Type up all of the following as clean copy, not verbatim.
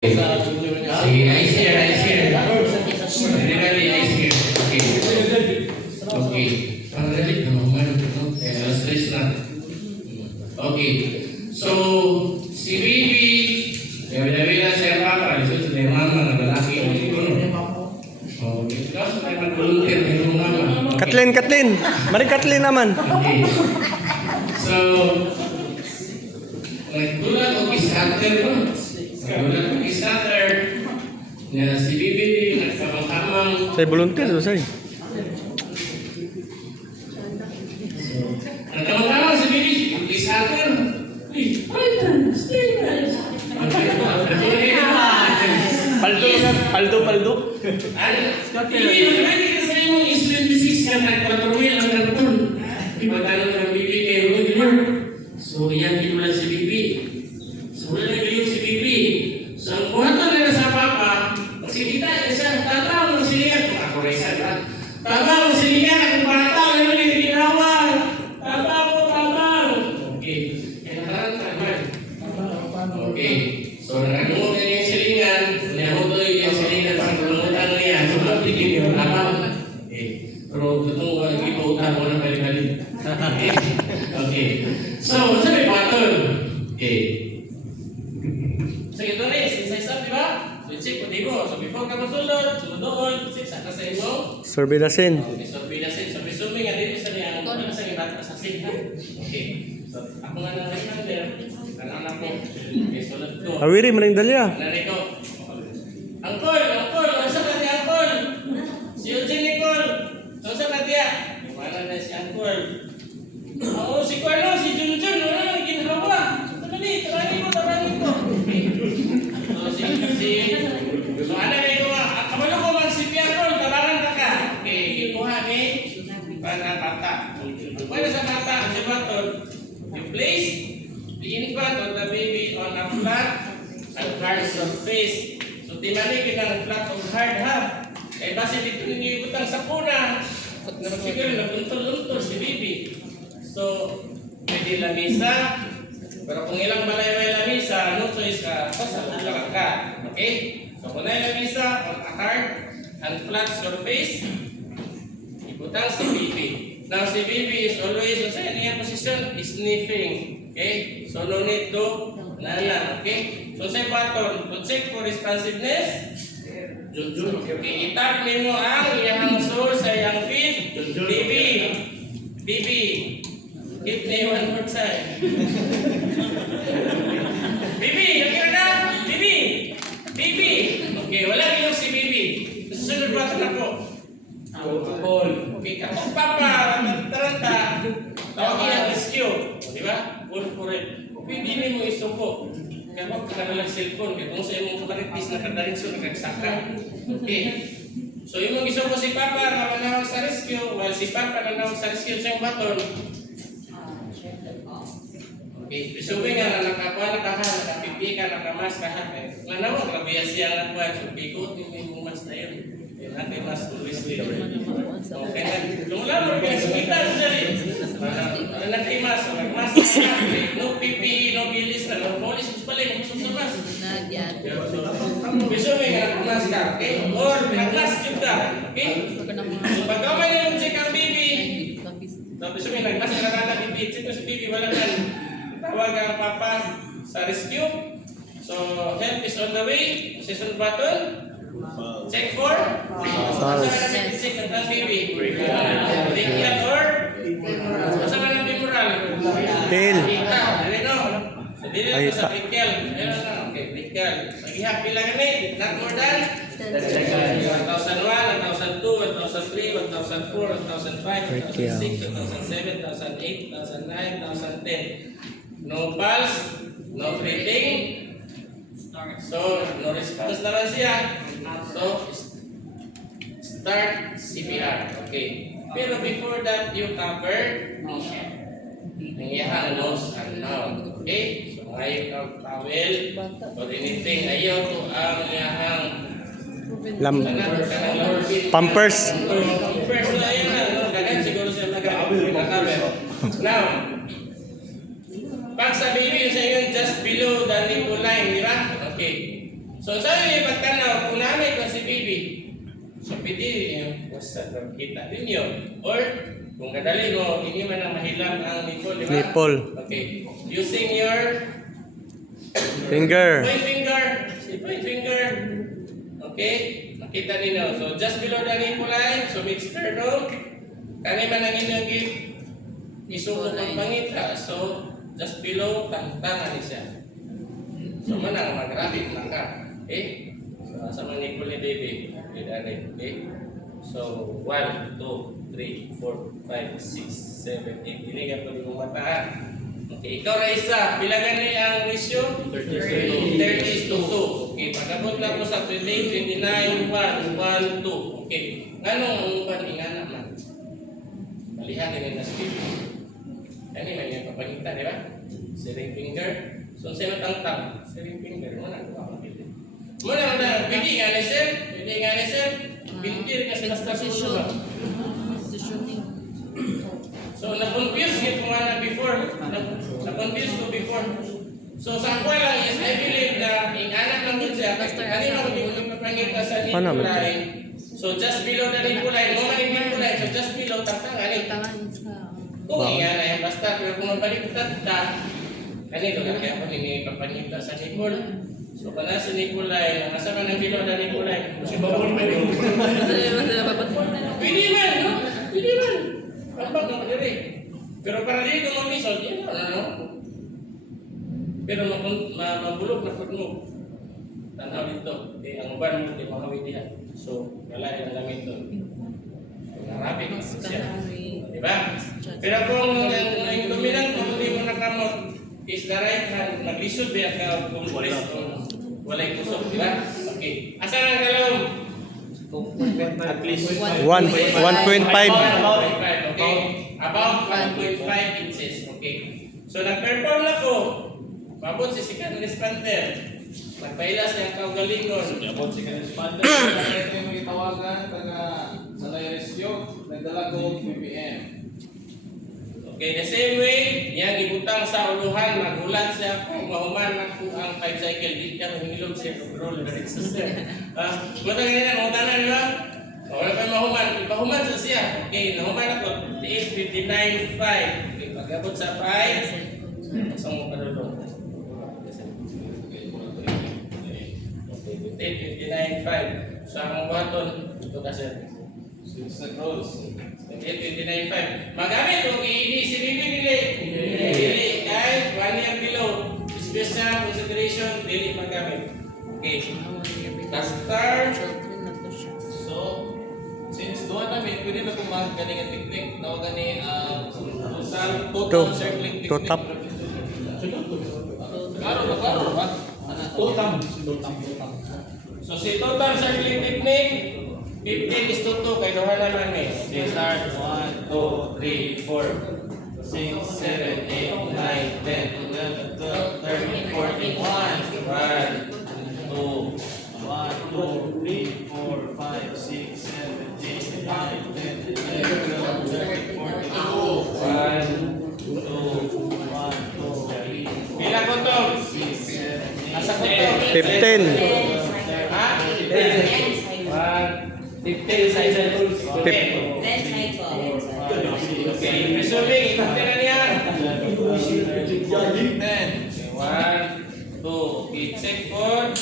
Sige, ice here, ice here. Really ice here. Okay. Okay. Panggalit na mga stress na. Okay. So, si Bibi, bida-bida siya papa, so sa mama, nagalaki ang siguro. Okay. Kasi may mag-volunteer ng mama. Kathleen. Mari Kathleen naman. Okay. So, nagdulat o kisater no? Nagdulat o kisater na si Bibi nagkamang-kamang. Saya volunteer to say. Nagkamang-kamang si Bibi, kisater. Paldo. Bibi, nagkakali ka sa imong Israel disease ka nagpatruil ang karton. Ipatanong ng Bibi kay Rodler. So, yan kinulan si Bibi. So, wala nag-iyon si Bibi. So, ang buhatan na sa papa, kasi kita, isa, tataw mo siya. Ako rin sa lahat. Tataw mo siya, kung bata, ano yung ginawa? Tataw. Okay. Kaya nakaranta naman. Okay. So, nakagumot na yung silingan. Nahutoy yung silingan sa kulungutan niya. So, mabigyan yung kapal. Okay. Pero, itong ipautan mo na balik-balik. Okay. So, sabi patol. Okay. So, ito rin, sinsa-isap, di ba? So, check mo, di mo. So, before ka masulod, sunod-on, sinsa ka sa imo. Survey the scene. Okay, so, pinasin. So, presuming nga, dito sa niya, ano sa iba, sa sin, ha? Okay. So, ako nga na responder. Ang anak ko. Okay, sunod ko. Awiri maling dalya. Nanay ko. Angkol, nasa ka niya, Angkol? Si Eugene Nicole. So, sa ka niya? Wala na si Angkol. Oo, si Carlo, si Junjun, wala nang ginhawa. Tarani ko. So, ano na ito nga? Kamalo ko magsipya ko, tabaran ka ka. Okay, ikuha ni bata. Pwede sa bata, si Baton, you place the infant or the baby on a flat and hard surface. So, timanig ang flat o hard ha. Eh, base dito ninyo ibutang sa kuna. Siguro, naguntol-untol si baby. So, pwede lamisa, pero kung ilang balay-balay lamisa, no choice ka, pasalaglakan ka. Okay? So, kung na lamisa on a hard and flat surface, ibutang si baby. Now, si baby is always, sa niya position, is sniffing. Okay? So, no need to nana. Okay? So, sa button, to check for responsiveness, okay, itap nimo ang iyang soul sa iyang feet. Bibi. Hit me one more time. Bibi, nakira ka? Bibi. Okay, wala yung si Bibi. Susunod ba ito ako? Okay, kapag papa, taranta, tawag yung rescue. Di ba? Call for it. Okay, hindi mo isuko. Kapag kanalang cellphone, kung sa imong kaparitis na kadarinso, nagagsaka. Okay. So, yung isuko si papa na manawag sa rescue, while si papa nanawag sa rescue sa yung baton, okay, presuming nga nakapipi ka, nakamas ka ha. Nanawag, rabiya siya ang nagwan. So, pikot yung mas na yun. Yung natin mas always live. Okay, lumulalo ka sa kita. Nagkimas, nagmas ka. No PPE, no bilis na. No police, gusto pala yung gusto sa mas. Presuming nga nakamas ka. Okay? Or nagmas ka. Okay? So, pagkamay na yung check ang baby. So, presuming nagmas ka na baby. Check mo si baby, wala ka. Tawag ang papa sa rescue. So, help is on the way. Position button. Check for. Check ang baby. Brickyard or? Masama ng bimural. Tail. So, dito ito sa brickyard. Okay, brickyard. Maghihap bilang kami. Not more than 1001, 1002, 1003, 1004, 1005, 1006, 2007, 2008, 2009, 2010. No pulse, no breathing. So, no response naman siya. So, start CPR. Okay. Pero before that, you cover nangyayang nose and mouth. Okay? So, ngayon ang towel or anything. Ayaw ko ang nangyayang Pampers. Pampers na yun na. Dagan siguro siya nag-cover. Now, pag sa baby sa inyo, just below the nipple line, di ba? Okay. So sabi niya pagtanaw, kung namin ko si Bibi, so pwede basta kita ninyo. Or kung kadali mo, hindi man ang mahilang ang nipple, di ba? Nipple. Okay. Using your Finger. point finger. Okay? Makita ninyo. So just below the nipple line, so mid-sternum, kani man ang inyong isuot ang pangita. So just below, tangan ni siya. So manang mag-rapid man ka. Okay? So sa mga nipple ni baby, okay? So 1, 2, 3, 4, 5, 6, 7, 8. Diligan ko din mo mata. Okay, ikaw na isa. Bilangan niyo ang ratio? 30:2. Okay, pagkabot na po sa 28, 29, 1, 1, 2. Okay. Nganong ang uban ingana man? Malihan din na speed. Kani man yung papangita, di ba? Sharing finger. So, sino tang-tang? Sharing finger. Muna, ito ako pili. Muna, pili nga ni sir. Pili nga ni sir. Pintir ka sa position. So, na-confuse nito nga na before. Na-confuse ko before. So, sa ako lang is, I believe na anak lang din siya. Kasi kanina ko hindi ko papangita sa nipple line. So, just below the nipple line. Mo man yung nipple line. So, just below, tangan. Kung ingana yan, basta. Pero kung mabaliktad ka, kanito na kaya ko hindi papangita sa nipple. So, pala sa nipple line, nasa man ang below the nipple line. Kasi bawal pa rin. Pwede man, no? Pwede man. Tambak na madiri. Pero para dito mamisod, yun na, ano? Pero mabulog na pag mo. Tanaw dito. Ang uban mo, di makawin diyan. So, wala yung lamit doon. So, narapit na siya. Diba? Pero kung yung dominant mo, hindi mo nakamot, is the right hand, naglisod ba ka kung walay kusog, diba? Okay. Asan ang kalawang? At least 1.5. Okay. About 1.5 inches. Okay. So nag-perform na ko. Mabot si second responder. Nagpaila siya kaugalingon. Abot si Kanis Panda. Ito yung itawagan sa rescue. Nagdala ko PPM. Okay, the same way, yan ibutang sa uluhan, magulat siya kung mahuman na po ang 5 cycle. Di ka mahilog siya kung roll na rin sa siya. Butang nila, mahutan na, di ba? Wala pa mahuman. Ipahuman sa siya. Okay, nahuman ako. 8:59.5. Okay, pag-abot sa 5, isang mo padulong. Okay, 8:59.5. So, ang buhaton, ito kasi. 6 rolls. 8:29.5. Magamit kung iini si Bibi dili. Dili kahit 1 year below. Special consideration dili magamit. Okay. Start. So, since doon namin, pwede na kumahal ganing ang technique. Nawagan ni total circling technique. Totap. Klaro ba? So si total circling technique 15:2 kay duha naman ni. Okay, start. 1, 2, 3, 4, 6, 7, 8, 9, 10, 11, 12, 13, 14, 1, 2, 3, 4, 5, 6, 7, 8, 9, 10, 11, 12, 13, 14, 1, 2, 1, 2, 3, Pila ko to? 6, 7, 8, Asa ko to? 15. Ha? 15 sa isang tools. Okay. Okay, resuming, ipagtira na niya. 1, 2, okay, check for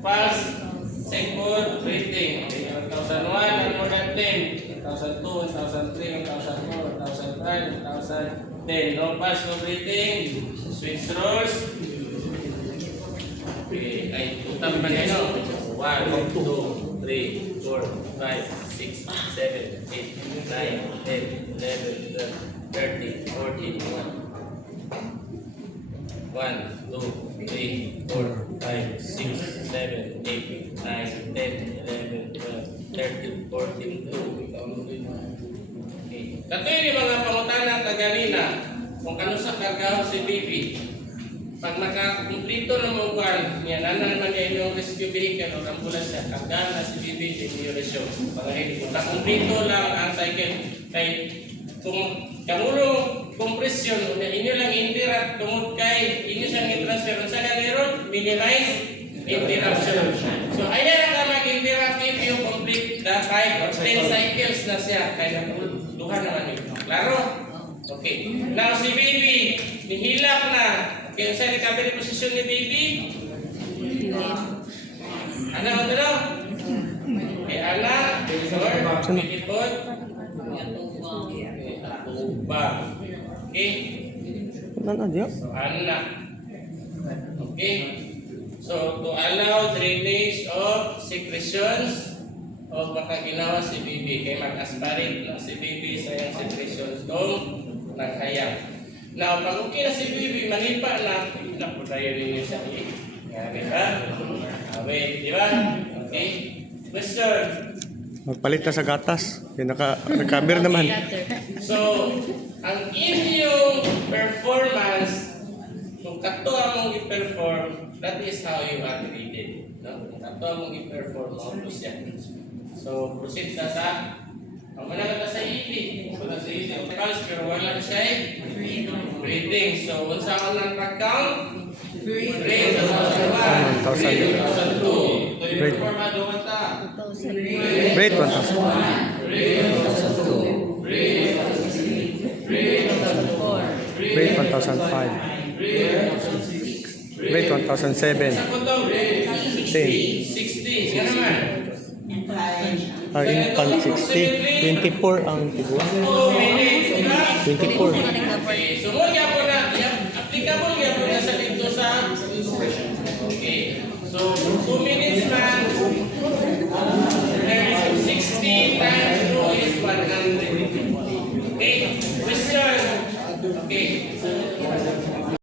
pass, check for rating. Okay, 1,001, and more than 10. 1,002, 1,003, 1,004, 1,005, 1,010. No pass, no rating. Switch roles. Okay, ay, utang pa nyo. 1, 2, 3, 4, 5, 6, 7, 8, 9, 10, 11, 12, 13, 14, 1. 1, 2, 3, 4, 5, 6, 7, 8, 9, 10, 11, 12, 13, 14, 1. 1, 2, 3, 4, 5, 6, 7, 8, 9, 10, 11, 12, 13, 14, 1. Okay. Katoy ni mga pangutanan kaganina kung kanusa kargaho si Bibi. Pag nakakumplito ng mga kwan, niya naman niya yung rescue vehicle o ambulansya, kargahan na si Bibi yung rescue. Pag nakumplito lang ang cycle. Kay kung kamulong kompresyon, inyo lang indirat tungod kay inyo siyang i-transfer. Kung sa ganero, minimize interruption. So, ayan ka mag-interrupt if you complete the 5 or 10 cycles na siya. Kaya duha naman yun. Klaro? Okay. Now, si baby, nihilak na. Okay, sa recovery position ni baby? Ano? Okay, anak, or, pilipod, tuba. Okay? Ano diyo? So, anak. Okay? So, to allow drainage of secretions o baka ginawa si baby. Kaya mag-aspirate na si baby sa yung secretions kung naghayang. Now, pag okay na si baby, manipa na, po tayo rin yung siya. Yan, diba? Wait, di ba? Okay? Question. Magpalit na sa gatas. Yung recover naman. So, ang inyong performance, kung kato among i-perform, that is how you are treated. No? Kung kato among i-perform, mo siya. So, proceed na sa ang manang na sa ibig. So, nasa ibig. Pulse, pero wala siya breathing. So, unsa ako ng pag-count? Breathe. 1,001. 1,002. 3,002. Ito yung formado man ta. Rate 1,000. Rate 1,005. Rate 1,007. Sa kutong, 10. 60. Yan naman. Our infant 60. 24 ang tigwa. 2 minutes, di ba? 24.